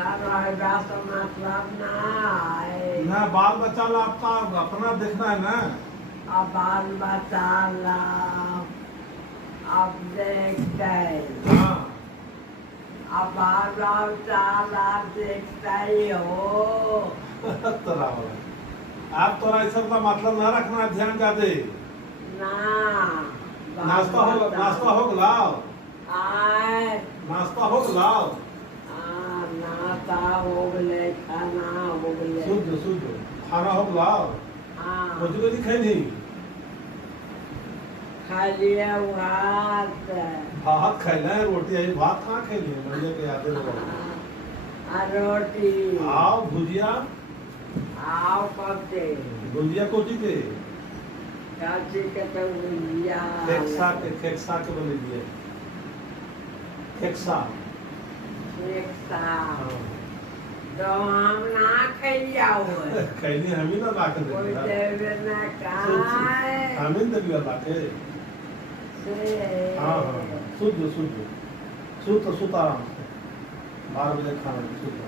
रहेगा तो मतलब ना है। ना बाल बच्चा ला आपका अपना देखना है ना। अब बाल बचा ला, अब देखते, हाँ अब बाल बचा ला देखते ही हो। तोरा वाला आप तोरा इस सब का मतलब ना रखना, ध्यान जाते। ना नाश्ता हो गलाओ, आए नाश्ता हो गलाओ। नाता हो गले, खाना हो गले। शुद्ध खाना हो गलाओ। हाँ रोटी रोटी खाई नहीं, खा लिया भात। भात खाइला है, रोटी आई, भात कहाँ खाइली है, मुझे के याद है। रोटी आओ भुजिया, आओ पत्ते भुजिया कोची के काची के तो भुजिया खेक्सा के बने दिए, खेक्सा। एक साल तो हम ना खैया हुए खैनी हम ही ना ला के कोई देंगे, देवे ना खाए हम ही देंगे ला के। से हाँ शुद्ध आराम से 12 बजे खाना शुद्ध।